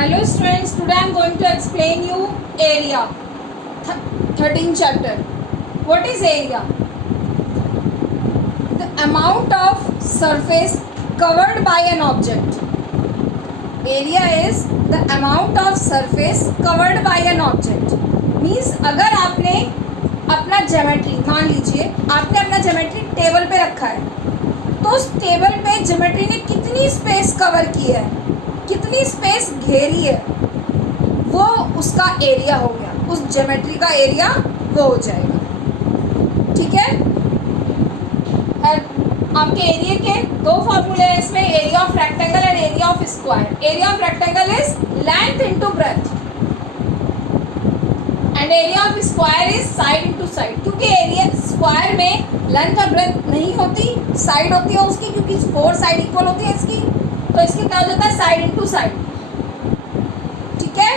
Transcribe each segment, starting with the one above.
Hello students, today I am going to explain you area. 13th chapter. What is area? The amount of surface covered by an object. Area is the amount of surface covered by an object. Means अगर आपने अपना geometry, मान लीजिए आपने अपना geometry table पे रखा है, तो उस टेबल पे ज्योमेट्री ने कितनी स्पेस कवर की है, कितनी स्पेस घेरी है, वो उसका एरिया हो गया, उस ज्योमेट्री का एरिया वो हो जाएगा। ठीक है। आपके एरिया के दो फॉर्मूले हैं इसमें, area of rectangle and area of square. Area of rectangle is length into breadth and area of square is side into side. क्योंकि एरिया स्क्वायर में लेंथ और ब्रेथ नहीं होती, साइड होती है उसकी, क्योंकि 4 साइड इक्वल होती है इसकी, तो इसके क्या हो जाता है, साइड इनटू साइड। ठीक है।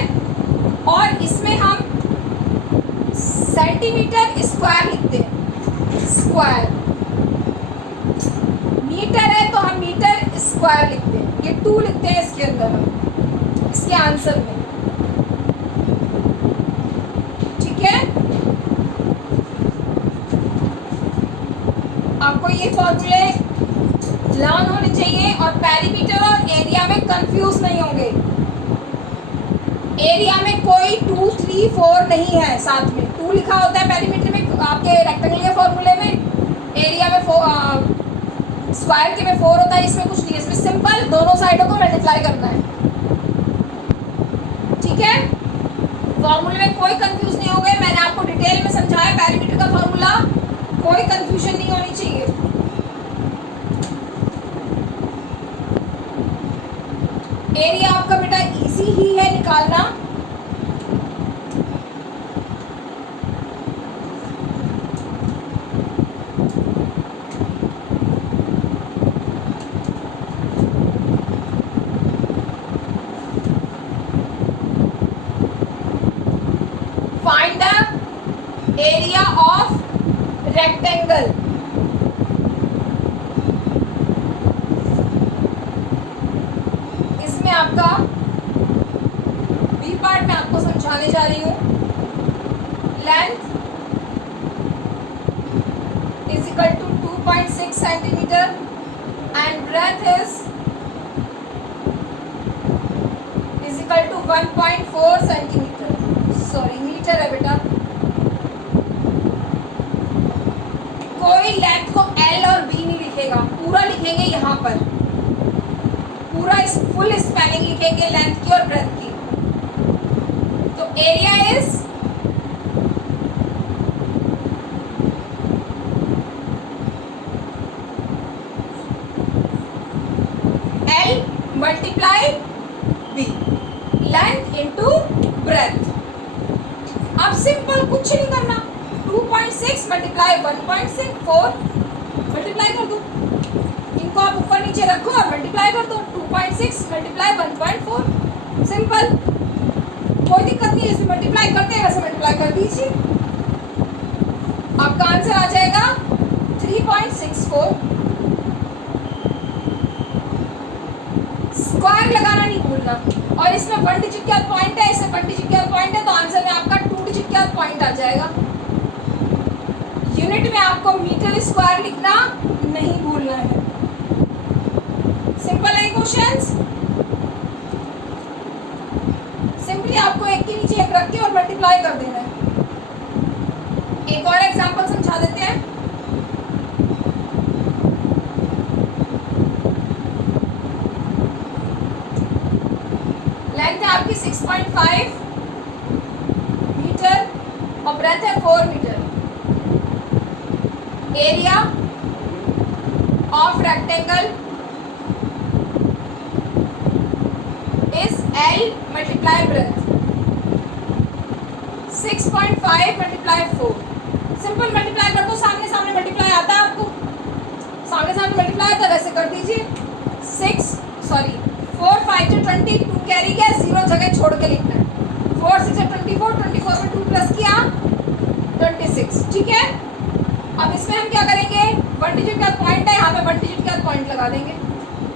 और इसमें हम सेंटीमीटर स्क्वायर लिखते हैं, स्क्वायर। मीटर है तो हम मीटर स्क्वायर लिखते हैं, ये 2 लिखते हैं इसके अंदर हम, इसके आंसर में। ठीक है। आपको ये फॉर्मूले लर्न होने चाहिए और पेरीमीटर और एरिया में कंफ्यूज नहीं होंगे। एरिया में कोई 2, 3, 4 नहीं है, साथ में 2 लिखा होता है पेरीमीटर में, आपके रेक्टेंगल के फॉर्मूले में। एरिया में स्क्वायर के में 4 होता है, इसमें कुछ नहीं है, इसमें सिंपल दोनों साइडों को मल्टीप्लाई करना है। ठीक है। फॉर्मूले में कोई कंफ्यूज नहीं होंगे, मैंने आपको डिटेल में समझाया पेरीमीटर का फॉर्मूला, कोई कंफ्यूजन नहीं होनी चाहिए। एरिया आपका बेटा इजी ही है निकालना। Find the area of rectangle. इसमें आपका बी पार्ट में आपको समझाने जा रही हूँ। Length is equal to 2.6 centimetre and breadth is equal to 1.4 centimetre. Sorry, metre है बेटा। कोई लेंथ को L और B नहीं लिखेगा, पूरा लिखेंगे यहाँ पर, पूरा फुल स्पेलिंग लिखेंगे लेंथ की और ब्रेथ की। तो area is L multiply B, length into breadth. अब सिंपल कुछ नहीं करना, 2.6 मल्टीप्लाई 1.4 मल्टीप्लाई कर दो, इनको आप ऊपर नीचे रखो और मल्टीप्लाई कर दो। 2.6 मल्टीप्लाई 1.4, सिंपल, कोई दिक्कत नहीं है, इसमें मल्टीप्लाई करते हैं वैसे मल्टीप्लाई कर दीजिए, आपका आंसर आ जाएगा 3.64। स्क्वायर लगाना नहीं भूलना। और इसमें 1 डिजिट का पॉइंट है, इसमें 1 डिजिट का पॉइंट है, तो आंसर में आपका 2 डिजिट का पॉइंट आ जाएगा। यूनिट में आपको मीटर स्क्वायर लिखना नहीं भूलना है। सिंपल है क्वेश्चंस। सिंपली आपको एक के नीचे एक रख के और मल्टीप्लाई कर देना है। एक और एग्जांपल समझा देते हैं। लेंथ है आपकी 6.5 मीटर और ब्रेथ है 4 metre. Area of rectangle is L multiply breadth, 6.5 multiply 4। Simple multiply कर दो, सामने सामने मल्टीप्लाई आता है आपको, सामने सामने मल्टीप्लाई आता है, वैसे कर दीजिए। 4 5 से 22 कैरी किया, 0 जगह छोड़ के लिखना है। 4 6 से 24, 24 में 2 प्लस किया 26। ठीक है। अब इसमें हम क्या करेंगे, 1 डिजिट का पॉइंट है, यहाँ पे 1 डिजिट का पॉइंट लगा देंगे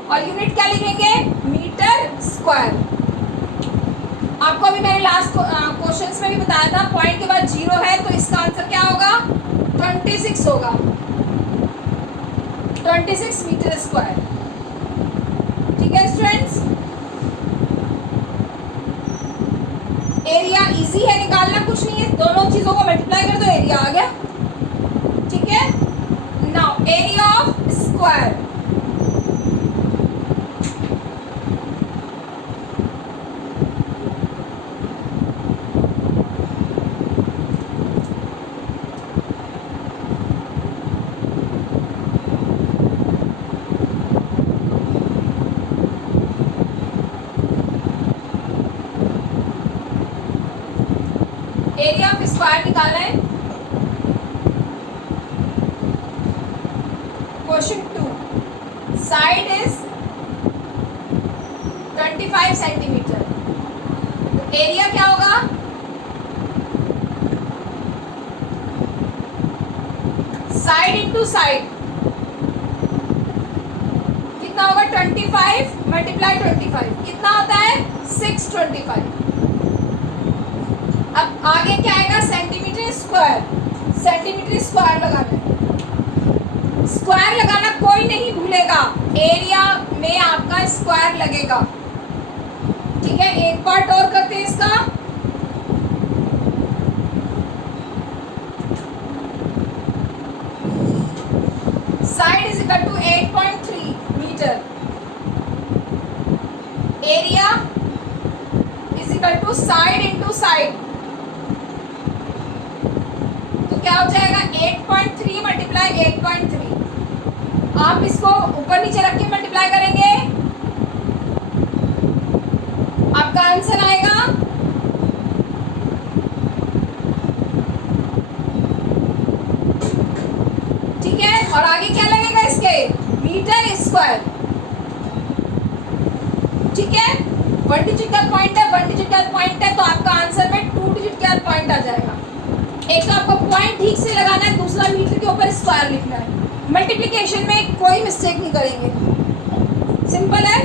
और यूनिट क्या लिखेंगे, मीटर स्क्वायर। आपको अभी मैंने लास्ट क्वेश्चंस में भी बताया था, पॉइंट के बाद 0 है तो इसका आंसर क्या होगा, 26 होगा, 26 मीटर स्क्वायर। ठीक है स्टूडेंट्स, एरिया इजी है, निकालना कुछ नहीं है, दोनों चीजों को मल्टीप्लाई कर दो, एरिया आ गया। ठीक है, now area of square, area of square निकालना है। क्वेश्चन 2, साइड इज 25 सेंटीमीटर, तो एरिया क्या होगा, साइड इंटू साइड कितना होगा, 25 मल्टीप्लाई 25 कितना होता है, 625। अब आगे क्या आएगा, सेंटीमीटर स्क्वायर, सेंटीमीटर स्क्वायर लगाना है, स्क्वायर लगाना कोई नहीं भूलेगा, एरिया में आपका स्क्वायर लगेगा। ठीक है, एक पार्ट और करते हैं इसका, side is equal to 8.3 metre, area is equal to side into side, क्या हो जाएगा, 8.3 मल्टीप्लाई 8.3। आप इसको ऊपर नीचे रख के मल्टीप्लाई करेंगे, आपका आंसर आएगा ठीक है, और आगे क्या लगेगा इसके, मीटर स्क्वायर। ठीक है, 1 डिजिट का पॉइंट है, 1 डिजिट का पॉइंट है, तो आपका आंसर में 2 डिजिट का पॉइंट आ जाएगा। एक तो आपको पॉइंट ठीक से लगाना है, दूसरा मीटर के ऊपर स्क्वायर लिखना है। मल्टीप्लिकेशन में कोई मिस्टेक नहीं करेंगे, सिंपल है,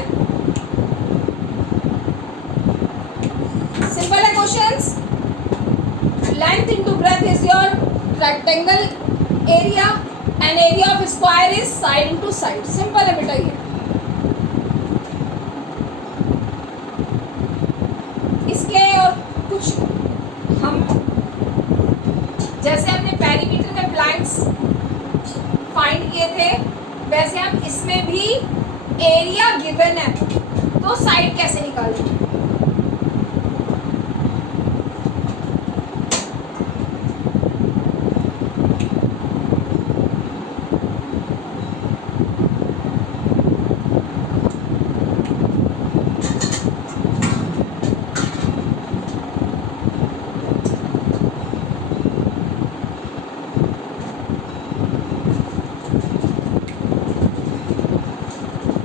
सिंपल है questions. Length into breadth is your rectangle area and area of square is side into side, simple है बेटा ये। इसके और कुछ हम जैसे हमने पेरीमीटर में ब्लैंक्स फाइंड किए थे, वैसे हम इसमें भी एरिया गिवन है तो साइड कैसे निकालेंगे।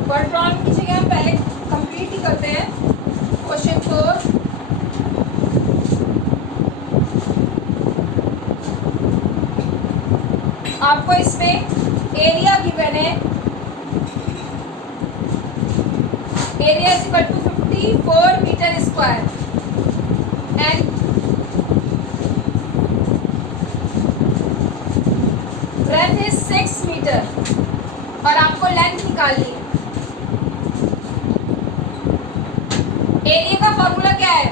वर्ड प्रॉब्लम की जगह हम पहले कंप्लीट ही करते हैं क्वेश्चन 4। आपको इसमें एरिया गिवन है, area is equal to 54 metre square and breadth is 6 metre और आपको लेंथ निकालनी है। एरिया का फॉर्मूला क्या है,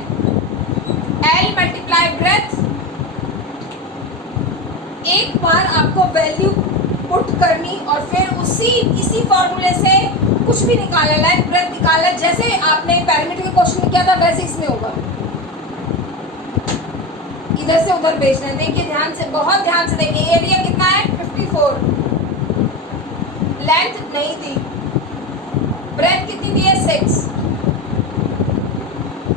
L मल्टीप्लाई ब्रेथ। एक बार आपको वैल्यू पुट करनी और फिर इसी फॉर्मूले से कुछ भी निकालना, लेंथ ब्रेथ निकालना, जैसे आपने पैरामीटर के क्वेश्चन में किया था वैसे इसमें होगा, इधर से उधर भेजना है। देखिए ध्यान से, बहुत ध्यान से देखिए, एरिया कितना है 54, लेंथ नहीं दी, ब्रेथ कितनी दी है 6।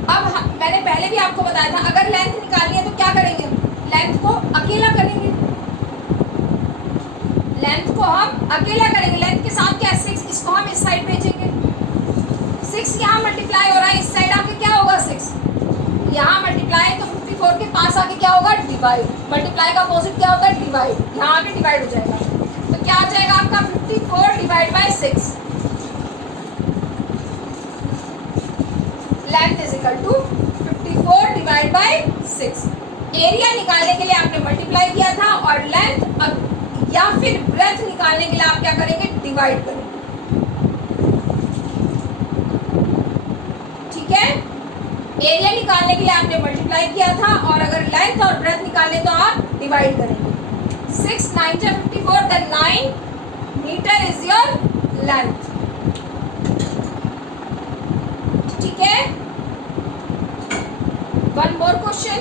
अब मैंने पहले भी आपको बताया था, अगर लेंथ निकालनी है तो क्या करेंगे, लेंथ को अकेला करेंगे, लेंथ को हम अकेला करेंगे, लेंथ के साथ क्या 6, इसको हम इस साइड भेजेंगे, 6 यहाँ मल्टीप्लाई हो रहा है, इस साइड आके क्या होगा 6, यहाँ मल्टीप्लाई तो 54 के पास आके क्या होगा डिवाइड, मल्टीप्लाई का अपोजिट क्या होता है डिवाइड, यहाँ आके डिवाइड हो जाएगा, तो क्या आ जाएगा आपका 54 divide by 6, length is equal to 54 by 6। Area निकालने के लिए आपने मल्टीप्लाई किया था और लेंथ अब या फिर ब्रेथ निकालने के लिए आप क्या करेंगे, डिवाइड करेंगे। ठीक है, एरिया निकालने के लिए आपने मल्टीप्लाई किया था और अगर लेंथ और ब्रेथ निकालने तो आप डिवाइड करेंगे। 6 9 जा 54, then 9 metre is your length. ठीक है, one more question.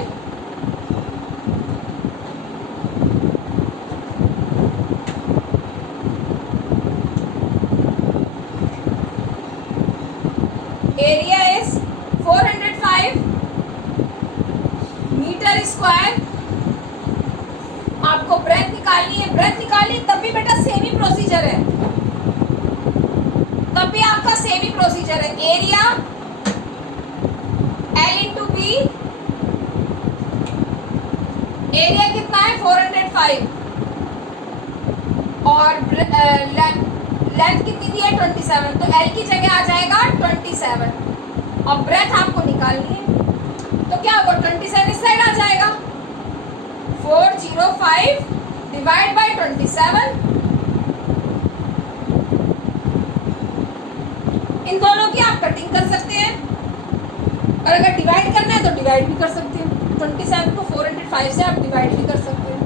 Area is 405 metre square. आपको ब्रेथ निकालनी है, ब्रेथ निकालनी तब भी बेटा सेम ही प्रोसीजर है, तब भी आपका सेम ही प्रोसीजर है। Area L into B, area कितना है 405 और लेंथ कितनी दी है 27, तो L की जगह आ जाएगा 27 और ब्रेथ आपको निकालनी है तो क्या होगा 27 इस साइड आ जाएगा। 405 डिवाइड बाय 27, इन दोनों की आप कटिंग कर सकते हैं और अगर डिवाइड करना है तो डिवाइड भी कर सकते हैं। 27 को 405 से आप डिवाइड भी कर सकते हैं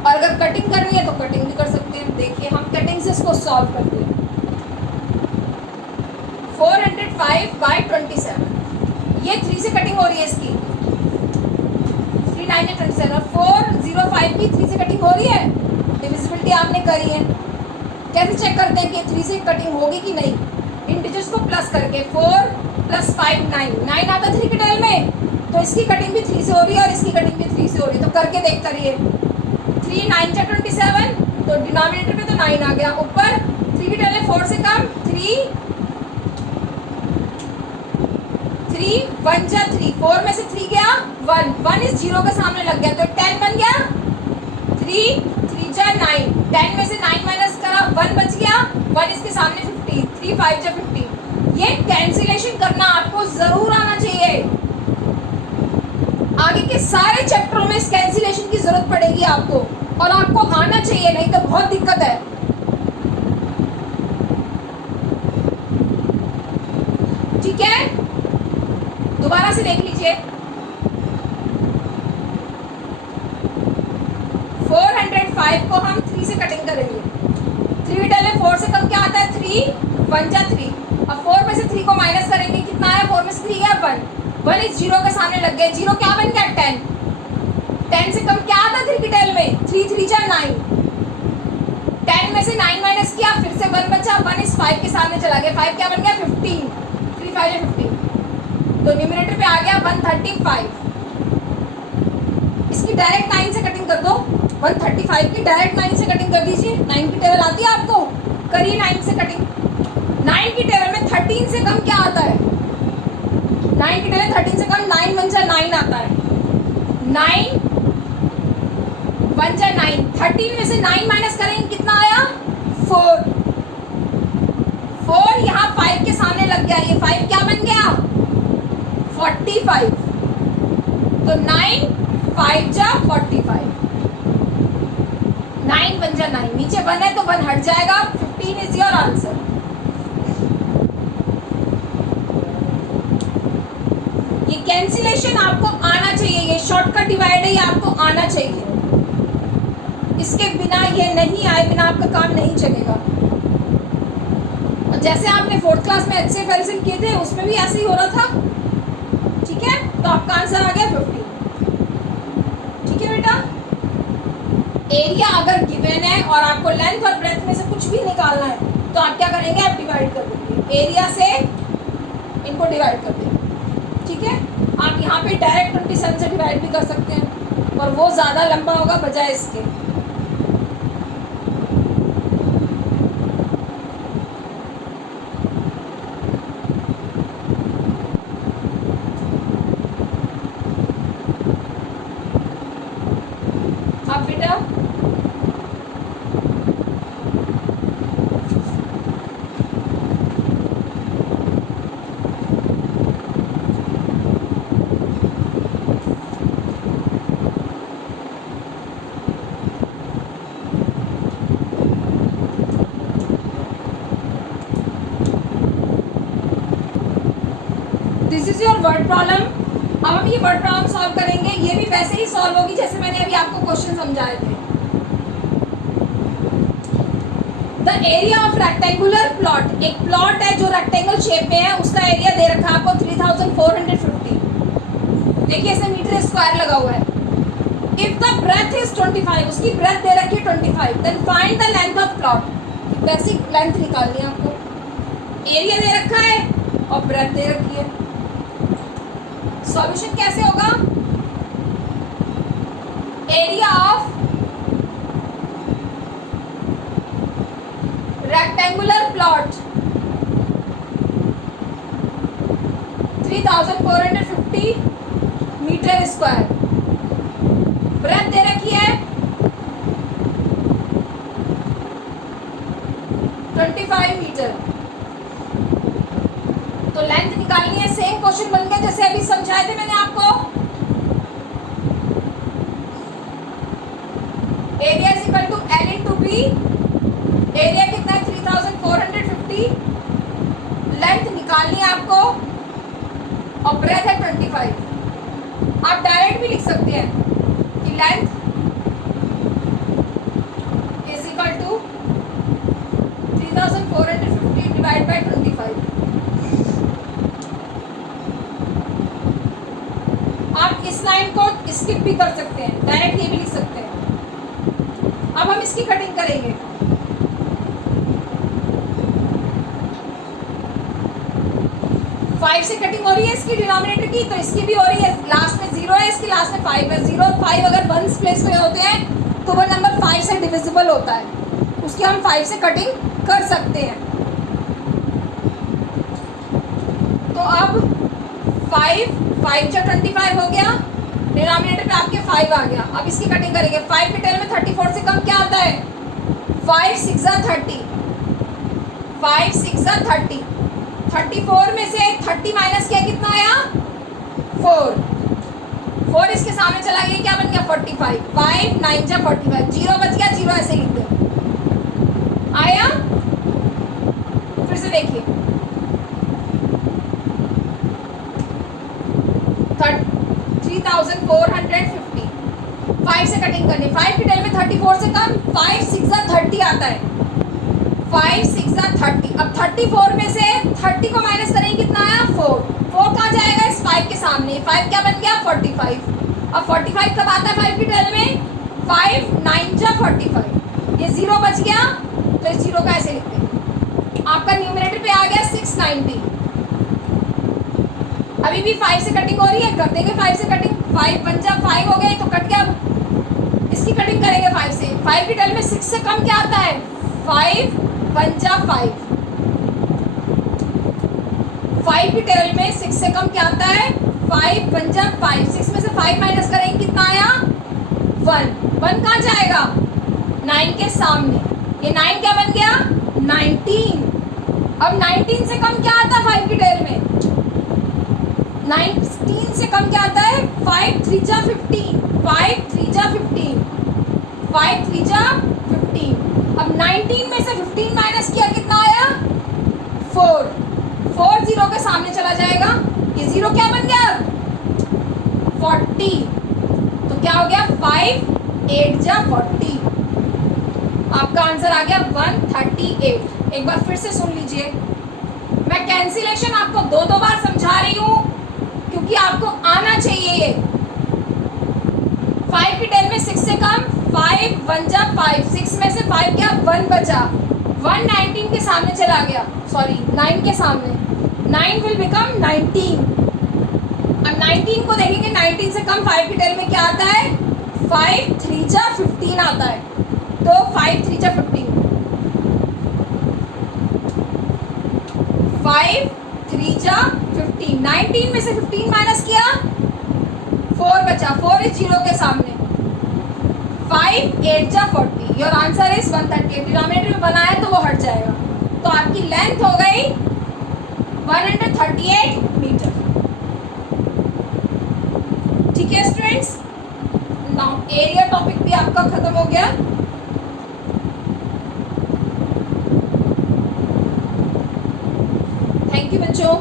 और अगर कटिंग करनी है तो कटिंग भी कर सकते हैं। देखिए हम कटिंग से इसको सॉल्व करते हैं। 405 बाय 27, ये 3 से कटिंग हो रही है इसकी, 3 9 या 27 और 405 की 3 से कटिंग हो रही है। डिविजिबिलिटी आपने करी है, कैसे चेक करते हैं कि 3 से कटिंग होगी कि नहीं, इन डिजिट्स को प्लस करके 4 + 5 9 आता 3 के टेल में, तो इसकी कटिंग भी 3 से हो रही है और इसकी कटिंग भी 3 से हो रही है, तो करके देख करिए। 3 9 जा 27, तो डिनोमिनेटर पे तो 9 आ गया, ऊपर 3 की टेल में 4 से कम 3 1 जा 3, 4 में से 3 गया 1 इस 0 के सामने लग गया तो 10 बन गया। 3 3 जा 9, 10 में से 9 माइनस करा 1 बच गया, 1 इसके सामने 15, 3 5 जा 15। ये कैंसिलेशन करना आपको जरूर आना चाहिए, आगे के सारे चैप्टरों में इस कैंसिलेशन की जरूरत पड़ेगी आपको और आपको आना चाहिए, नहीं तो बहुत दिक्कत है। ठीक है, दोबारा से देख लीजिए। 405 को हम 3 से कटिंग करेंगे, 3 टेल में 4 से कम क्या आता है 3 1 जा 3, अब 4 में से 3 को माइनस करेंगे, कितना आया 4 में से 3 गया 1 इस 0 के सामने लग गया, 0 क्या बन गया 10 से कम क्या आता है 3 की टेल में 3 3 जा 9, 10 में से 9 माइनस किया फिर से 1 बचा, 1 इस 5 के सामने चला गया, 5 क्या बन गया 15, 3 5 जा 15, तो न्यूमरेटर पे आ गया 135। इसकी डायरेक्ट 9 से कटिंग कर दो, 135 की डायरेक्ट 9 से कटिंग कर दीजिए। 9 की टेबल आती है आपको, करिए 9 से कटिंग। 9 की टेबल में 13 से कम क्या आता है, 9 की टेबल 13 से कम 9 1 जा 9 आता है, 9 1 जा 9, 13 में से 9 माइनस करेंगे कितना आया 4 यहाँ 5 के सामने लग गया, ये 5 क्या बन गया 45, तो 9 5 जा 45, 9 1 जा 9, नीचे 1 है तो 1 हट जाएगा, 15 इज योर आंसर। ये कैंसिलेशन आपको आना चाहिए, ये शॉर्टकट डिवाइड है, ये आपको आना चाहिए, इसके बिना ये नहीं आए बिना आपका काम नहीं चलेगा। और जैसे आपने 4th क्लास में HCF एडिशन किए थे उसमें भी ऐसे ही हो रहा था, ठीक है, तो आपका आंसर आ गया 50। ठीक है बेटा, एरिया अगर गिवन है और आपको लेंथ और ब्रेथ में से कुछ भी निकालना है तो आप क्या करेंगे, आप डिवाइड कर देंगे, एरिया से इनको डिवाइड कर देंगे। ठीक है, आप यहाँ पे डायरेक्ट 27 से डिवाइड भी कर सकते हैं और वो ज़्यादा लंबा होगा बजाय इसके। अब बेटा इज योर वर्ड प्रॉब्लम। अब हम ये वर्ड प्रॉब्लम सॉल्व करेंगे, ये भी वैसे ही सॉल्व होगी जैसे मैंने अभी आपको क्वेश्चन समझाए थे। The area of rectangular plot, एक प्लॉट है जो रेक्टेंगल शेप में है, उसका एरिया दे रखा है आपको 3450। देखिए इसमें मीटर स्क्वायर लगा हुआ है। इफ द ब्रेथ इज 25, उसकी ब्रेथ दे रखी है 25, then find the length of plot. Basic length निकालनी है आपको, एरिया दे रखा है और ब्रेथ दे रखी है। सॉल्यूशन कैसे होगा? Area of rectangular plot 3450 metre square, breadth दे रखी है 25 मीटर। तो लेंथ निकालनी है। सेम क्वेश्चन बन गया जैसे अभी समझाए थे मैंने आपको। Area is equal to L into B. Area कितना है 3450, लेंथ निकालनी है आपको और ब्रेथ है 25। आप डायरेक्ट भी लिख सकते हैं कि length is equal to 3450 divide by 25। आप इस लाइन को स्किप भी कर सकते हैं, डायरेक्ट ये भी लिख सकते हैं। अब हम इसकी कटिंग करेंगे। फाइव से कटिंग हो रही है इसकी डिनोमिनेटर की, तो इसकी भी हो रही है। लास्ट में 0 है, इसकी लास्ट में 5 है। 0 और 5 अगर वंस प्लेस में होते हैं तो वो नंबर 5 से डिविजिबल होता है, उसकी हम 5 से कटिंग कर सकते हैं। तो अब 5 जो 25 हो गया, डिनोमिनेटर पे आपके 5 आ गया। अब इसकी कटिंग करेंगे। 5 के टेल में 34 से कम क्या आता है? 5 6 30, 5 6 30। 34 में से 30 माइनस किया, कितना आया? 4 इसके सामने चला गया, क्या बन गया? 45। 5 9 जा 45, 0 बच गया, 0 ऐसे लिख दो। आया? फिर से देखिए, 3450, 5 से कटिंग करनी। 5 की टेल में 34 से कम, 5 6 30 आता है। 5 6 30। अब 34 में से 30 को माइनस करेंगे, कितना आया? 4 कहाँ जाएगा? इस 5 के सामने। 5 क्या बन गया? 45। अब 45 कब आता है 5 की टेल में? 5 9 जा 45, ये 0 बच गया, तो इस 0 का ऐसे लिखते हैं। आपका न्यूमरेटर पे आ गया 690। अभी भी 5 से कटिंग हो रही है, कर देंगे 5 से कटिंग। 5 1 जा 5 हो गए तो कट गया। इसकी कटिंग करेंगे 5 से। 5 की टेल में 6 से कम क्या आता है? 5 1 जा 5। 5 की टेल में 6 से कम क्या आता है? 5 1 जा 5। 6 में से 5 माइनस करेंगे, कितना आया? 1 कहाँ जाएगा? 9 के सामने। ये 9 क्या बन गया? 19। अब 19 से कम क्या आता है 5 की टेल में? 19 से कम क्या आता है? 5 3 जा 15, 5 3 जा 15, 5 3 जा 15। अब 19 में से 15 माइनस किया, कितना आया? 4 0 के सामने चला जाएगा, ये 0 क्या बन गया? 40। तो क्या हो गया? 5 8 जा 40। आपका आंसर आ गया 138। एक बार फिर से सुन लीजिए, मैं कैंसिलेशन आपको दो बार समझा रही हूँ क्योंकि आपको आना चाहिए ये। 5 की टेल में 6 से कम, 5 1 जा 5। 6 में से 5 क्या? 1 बचा, 1 19 के सामने चला गया, सॉरी 9 के सामने। 9 विल बिकम 19। अब 19 को देखेंगे, 19 से कम 5 की टेल में क्या आता है? 5 3 जा 15 आता है। तो 5 3 जा 15, 5 3 जा 15। 19 में से 15 माइनस किया, 4 बचा, 4 इस 0 के सामने। 5 8 जा 40। Your answer is 138। डिनोमिनेटर में बनाया तो वो हट जाएगा। तो आपकी लेंथ हो गई 138 मीटर। ठीक है स्टूडेंट्स, नाउ एरिया टॉपिक भी आपका खत्म हो गया। थैंक यू बच्चों।